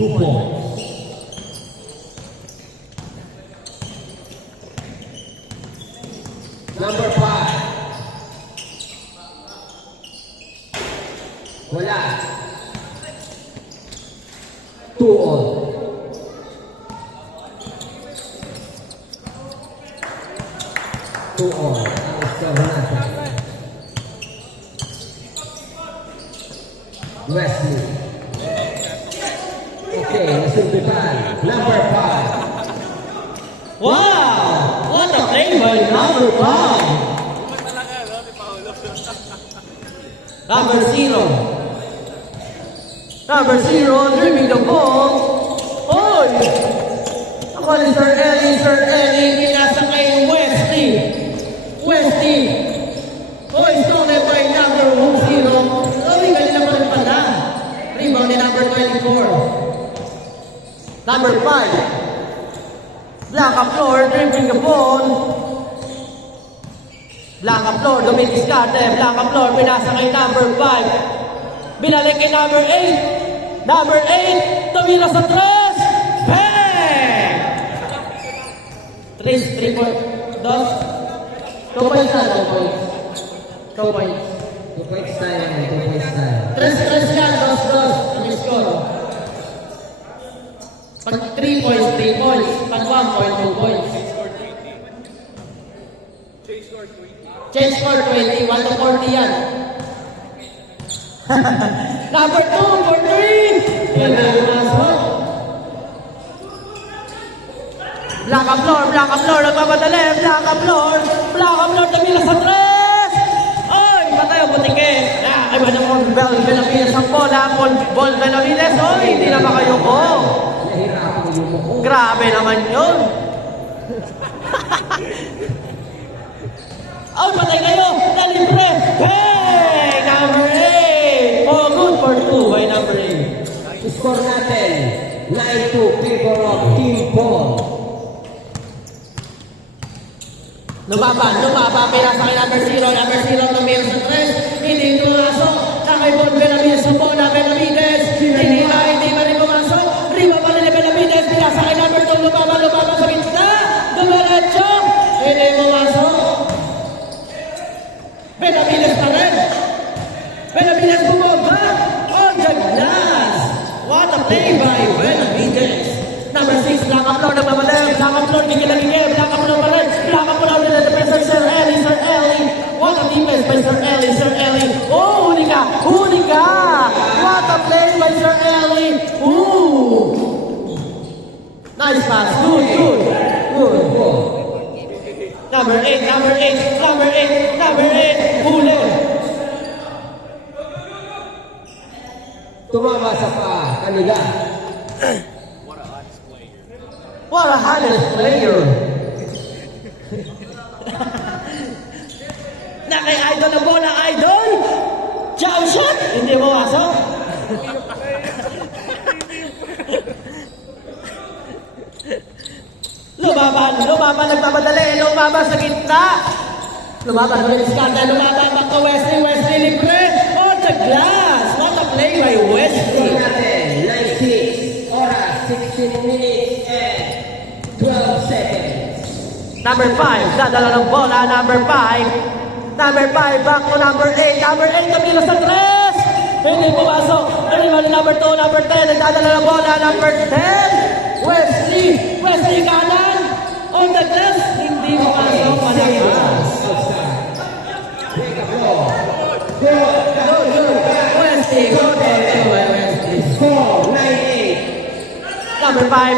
2 points. Number 5. Wala. 2 all. Wesley. Okay, nasundutan. Number 5. Wow! What a play by number 5! Number 0. Number 0, dribbling the ball. Oy! Ako ni Sir Ellie, pinasa kay Wesley. Wesley. Oy, stolen by number 0. Oy, galing naman rin pala. Rebound ni number 24. Number 5. Blanca Flor, dribbling the ball. Blanca Flor, dumidiskarte. Blanca Flor, pinasa kay number 5. Binalik kay number 8. Number 8, tumira sa 3. Bang! 3 point. 2 points na, 2 points. 2 points. 2 points tayo. 2 points tayo. 3 yan, 2. Ang score. Pag 3 points, 3 points. Pag 1 point, 2 points. Change score 20, 1 to 40 yan. Number 2 for 3. Blanca Flor, nagmamadali. Blanca Flor, tumila sa 3. Oy, patay ang butike. Ay, ba naman, Benavides ang bola. Ball Benavides. Oy, hindi na ba kayo ko? Grabe naman yun. Oy, patay kayo. Nalibre. Hey, number 8. Oh, good for 2 by number 8. Score natin. 9-2, favor of Team Paul. Lumaba, pinasa kay number 0, tumira sa 3, hindi pumasok, kay Bon Benavides sa bola, Benavides, hindi ba rin pumasok, rima pa rin ni Benavides, pinasa kay number 2, lumaba sa gitna, dumiretso, hindi pumasok, Benavides pa rin, Benavides bumaba, on the glass, what a play by Benavides. Number 6, Blanca Flor, nagmamadali, Blanca Flor, gigil-gigil, Blanca Flor pa rin, Blanca Flor rin na defense by Sir Ellie. What a defense by Sir Ellie. Oh, huli ka! What a play by Sir Ellie. Ooh! Nice pass, good. Number 8, huli. Tumama sa paa, kanila. What a honest player. Na kay Idol na bola, Idol! Jump shot! Hindi mo masok. Lumaban, nagmamadali, lumaban sa gitna. Lumaban back to Wesley libre. On the glass. What a play by Wesley. Natin, 96 oras, 16 minutes and 12 seconds. Number 5, dadala ng bola, number 5, back to number 8, tumila sa 3, hindi pumasok, ni number 2, number 10, nagdadala ng bola, number 10, Wesley kanan, on the glass, hindi pumasok, malakas. Wesley, Score, 9-8. Number 5,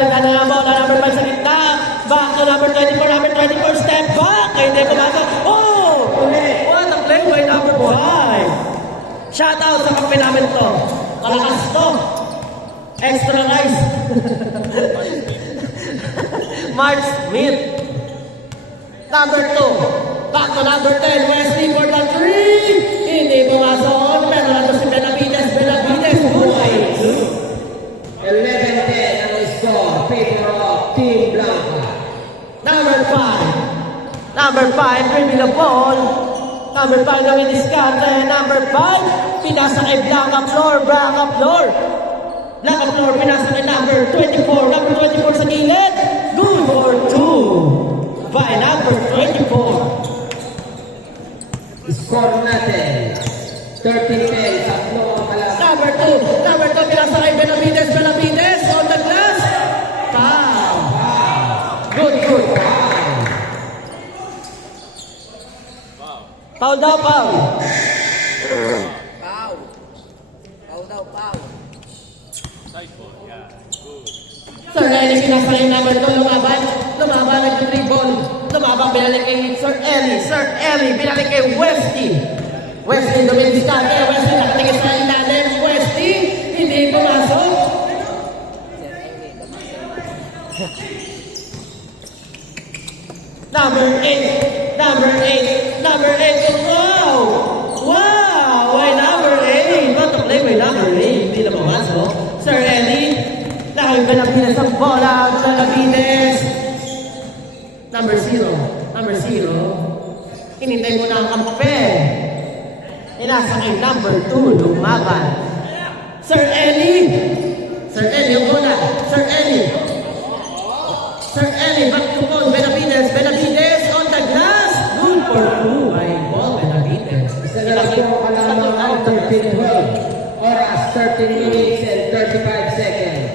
nagdadala ng bola, number 5 sa gitna, back to number 24, step back, hindi pumasok, oh! What a play by number 5. Shout out sa kampi namin to. Malakas to. Extra nice. Mark Smith. Number 2. Back to number 10. Wesley for the 3. Hindi pumasok. Pero nato si Benavides. Good. 11-10 ang score, favor of Team Blanca. Number 5, dribbling the ball. Number 5, gawin diskarte. Number 5, pinasa kay Blanca Flor. Lakang floor, pinasa kay number 24. Number 24 sa gilid. Good for 2. By number 24. Score natin. 13-10. Tatlo ang kalaban. Number 2, pinasa kay Benavides. Benavides on the glass. Foul. Good. Foul daw, foul. Sir Ellie, pinasa kay number 2, lumaban, nag-dribble, binalik kay Sir Ellie. Sir Ellie, binalik kay Westy. Westy, dumidiskarte. Westy, nakatingin sa ilalim. Westy, hindi pumasok. Number 8, wow, ay number 8, not to play by number 8, hindi na pumasok. Sir Ellie, dahil Benavides ang bola, Benavides. Number 0, inintay mo na ang kampe. Inasa kay number 2, lumaban. Sir Ellie, yung bola. Sir Ellie, back to goal, Benavides on the glass. Good for 2 by ball, Benavides. Isa na lang po ang kalaban after 12. Oras 13 minutes and 35 seconds.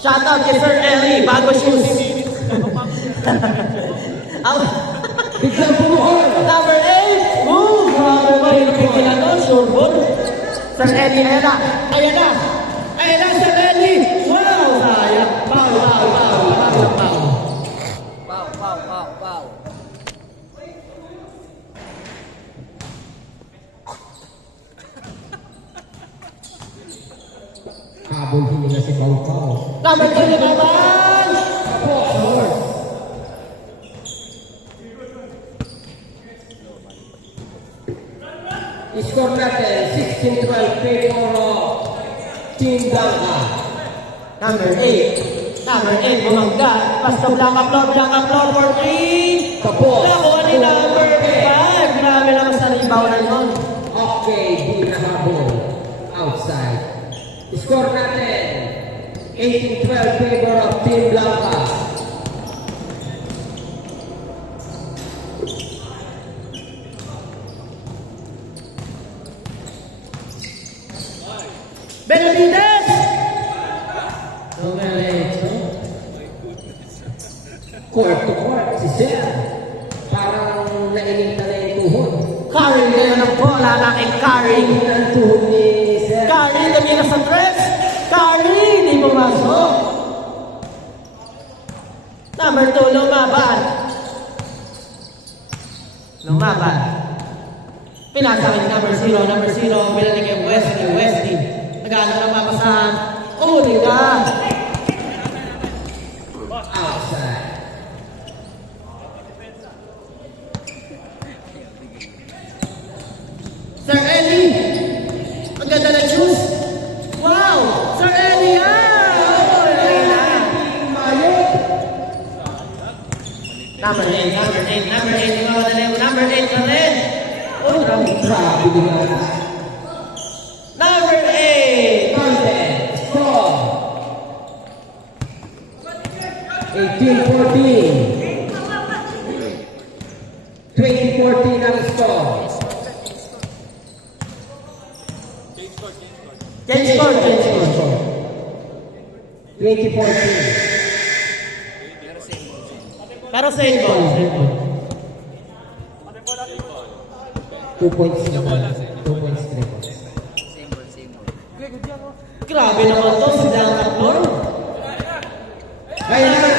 Shout out kay Sir Ellie, bago shoes. Biglang pumuhol. Number 8, grabe ba yung pigilan doon, sure ball. Sir Ellie, ayan na, Sir Ellie. Wow, sayang. Foul. Habol hindi na si Pau. Number 2, lumaban. Score natin 16-12 favor of Team Blanca. Number 8, bumangga. Basta Blanca floor for 3. Tapos. Nakuha ni number 5. Grabe naman sa rebound na yun. Okay, di nahabol. Outside. Score natin 18-12 favor of Team Blanca. Benavides! Dumiretso. Court to court, si Sir. Parang naininta na yung tuhod. Carry ngayon ang bola na kay Carry. Ang tuhod ni Sir. Carry, namira sa dress. Carry, hindi pumasok. Number 2, lumaban. Pinasa kay number 0, binalik kay Westy. Naghanap ng mapasahan. Uli ka. Outside. Sir Ellie, ang ganda ng shoes. Wow! Sir Ellie, Number 8, number 8 ka rin. Oh, Grabe din nga. Number 8. Content. Score. 18-14. 20-14 ang score. Change score. 20-14. Pero same ball. 2 points naman. 2 points, 3 points. Grabe naman to, si Blanca Flor. Kaya naman,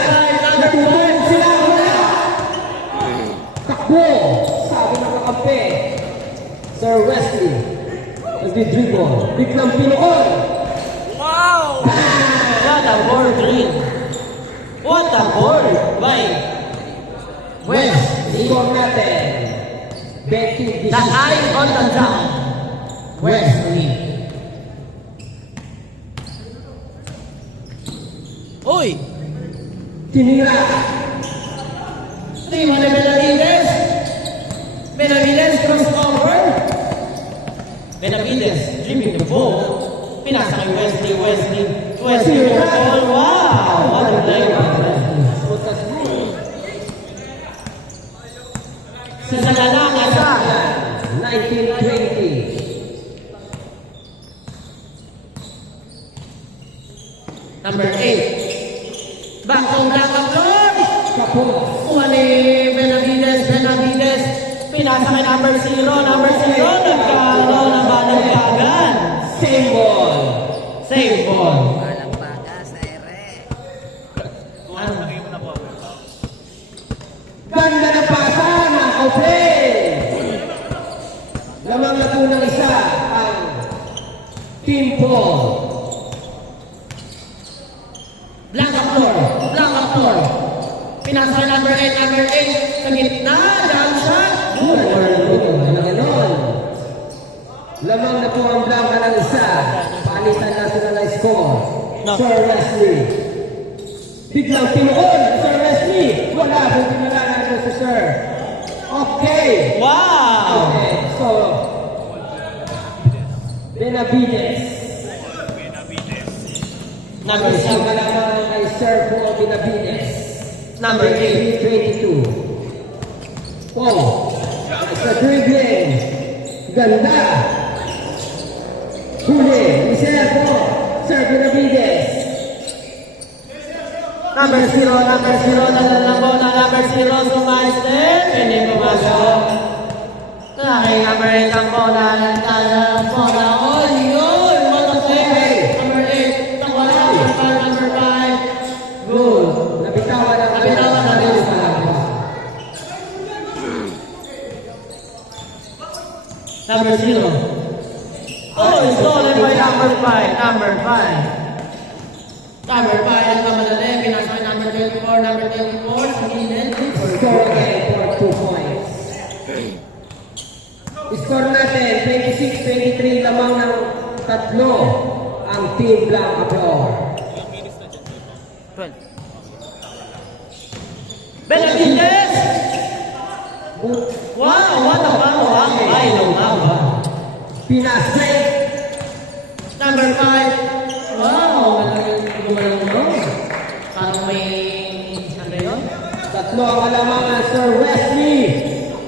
natulungan sila. Takbo! Sabi ng kakampi. Sir Wesley. Nagdi-dribble. Biglang pinuon. What a ball, Green. What a ball. By West. Score natin. Betty The eye on the ground. Wesley. Uy! Tinira. Timo ni Benavides. Benavides crossover. Benavides dribbling the ball. Pinasa kay Wesley. Wesley Purple. Wow! What a play by Wesley. Sa lang isa. 19-20. Number 8. Bakong Blanca Flor. Kapos. Kuha ni Benavides. Pinasa kay number 0. Nagkaroon na ba ng kagan? Same ball. Walang pagas na ere. Ganda ng pasa ng Open. Lamang na po ng isa ang Team Paul. Blanca Flor. Pinasa kay number 8. Sa gitna. Jump shot. Lamang na po ang Blanca ng isa. Paalitan natin ang score. Sir Wesley. Biglang tinuon. Sir Wesley. Wala. Buti na lang natin si Sir. Okay. Wow! Okay. So, Benavides. Number Isang 6. kalaman kay Sir Paul Benavides. Number 8. 22. Wow. Sa dribbling. Ganda. Huli. Isel po. Sir Benavides. Number 0. Nalalang bola. Number 0. Sumayos din. Hindi pumasok. Kaya number 8 ang bola. Nalalang bola. Oh, yun! What a play! Number 8. Takwala. Number 5. Good. Nabitawan ang Nabitawan na rin sa Number 0. Oh, stolen by number 5. Number 5 ang kamadali. Pinasa kay number 24. Sa gilid. Score again for 2 points. Score natin 26-23 lamang ng tatlo ang Team Blanca Flor. Benavides! Wow, what a power! Ay, lumaba. Pinasay. Number 5. Wow, gumalang mo. Parang may, ano yun? Tatlo ang kalamangan, Sir Wesley.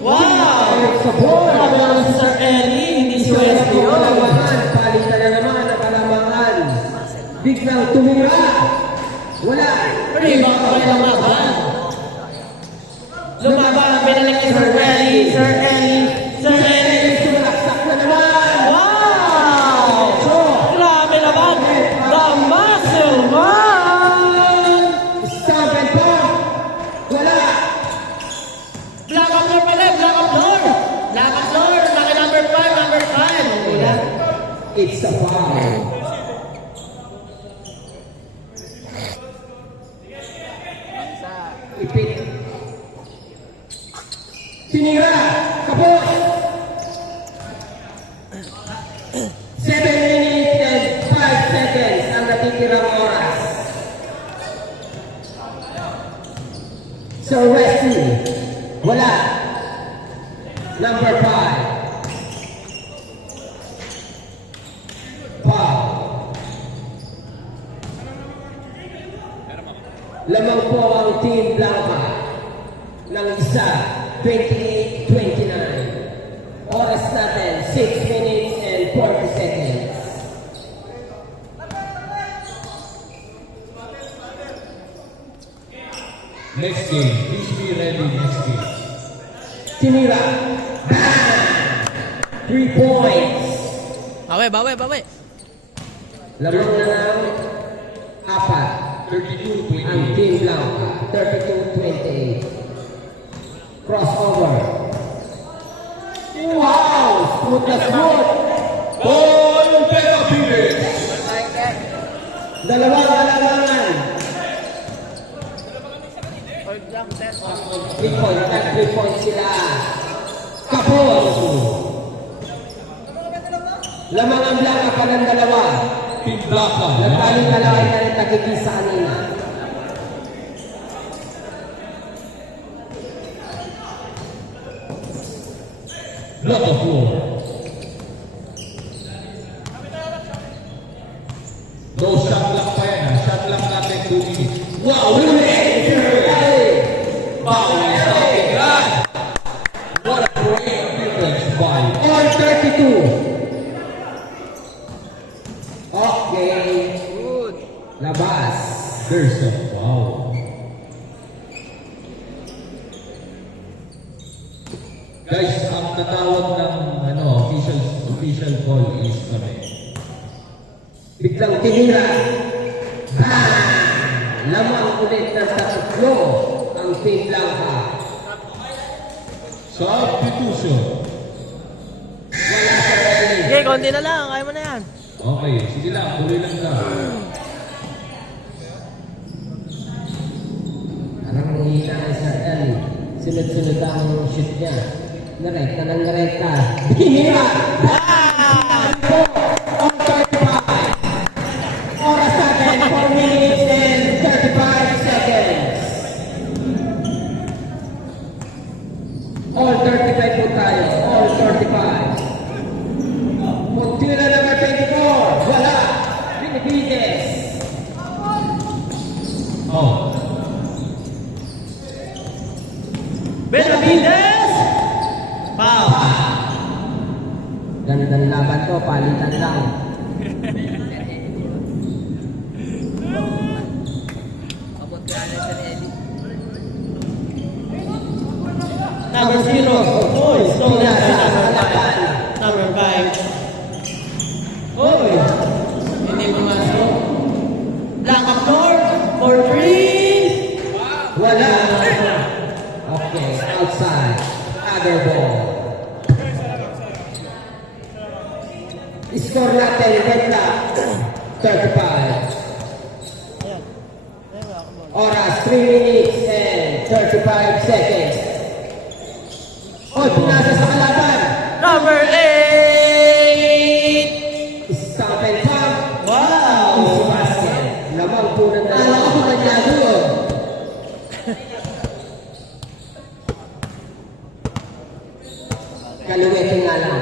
Wow! Sa board. Grabe naman si Sir Ellie, hindi si Wesley yun. Kalamangan, palitan na naman ang kalamangan. Biglang tumira. Wala. Rebound pa rin ang laban. Lumaban ang pinalang ni Sir Ellie. Sir Ellie. Sumalaksak na naman. Wow! Grabe naman! The Muscle Man! Stamp and pump. Wala. Blanca Flor pala, Blanca Flor! Laki number 5. Wala. It's a foul. Ipit. Sinira. Kapos. 7 minutes and 5 seconds ang natitirang oras. Sir Wesley. Wala. Number 5. Foul. Lamang po ang Team Blanca ng isa, 28-29. Oras natin, 6 minutes and 40 seconds. Next game, please be ready next game. Tinira. Bang! 3 points. Bawi. Lamang na ng 4. 32-28. Ang Team Blanca, 32-28. Crossover. Wow! Smooth na smooth. Paul Benavides. Dalawang kalamangan. 3 point, 3 points sila. Kapos. Lamang ang Blanca pa ng dalawa. Team Blanca. Nagtaling kalaway na rin nakikisa kanina. Blanca 4. shot lang pa yan. Shot lang natin 2 minutes. Wow, huli! Foul is taken. Run! What a great appearance by All 32. Okay. Good. Labas. there's a foul. Guys, ang tatawag ng official call is kami. Biglang tinira. Lamang ulit na sa tatlo ang Team Blanca. Substitution. Wala sa referee. Sige, konti na lang. Kaya mo na yan. Okay, sige lang, tuloy lang ka. Parang hihina na sa L. Sunod-sunod ang shoot niya. Narekta ng narekta. Hinira! On 35. Oras natin, 4 minutes and 35 seconds. All 35 po tayo. All 35. Montira number 24. Wala. Benavides. Oh, Benavides! Foul. Gandang laban to, palitan lang. Abot ka na sa Nelly. Number 0. Oy, slow down kay number 5. Oy, hindi pumasok. Black up door for 3. Wala. Okay, outside. Other ball. Score natin, Benta. 35. Oras, 3 minutes and 35 seconds. O, pinasa sa kalaban. Number 8. Stop and pump. Wow. Easy basket. Lamang po ng dalawa. Alam ko kanya doon. Kaluwete nga lang.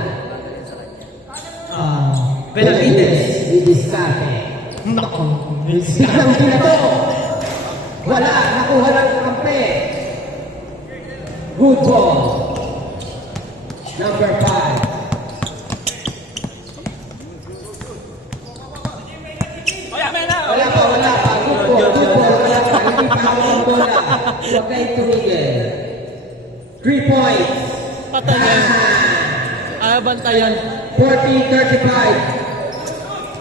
Benavides. Didiskarte. Nako. Biglang binato. Wala. Nakuha ng kampe. Good ball. Number 5. Wala pa, wala pa. Good ball, good ball. Wala pa. Hindi pa ako ang bola. Huwag kayong tumigil. 3 points. Patay yan. Ayaw bantayan. 40-35.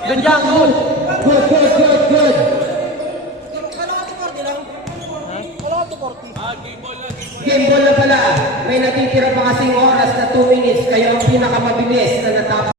Ganyan, good. Good, good, good, good. Game ball na pala. May natitira pa kasing oras na 2 minutes. Kayo ang pinakamabilis na natapos.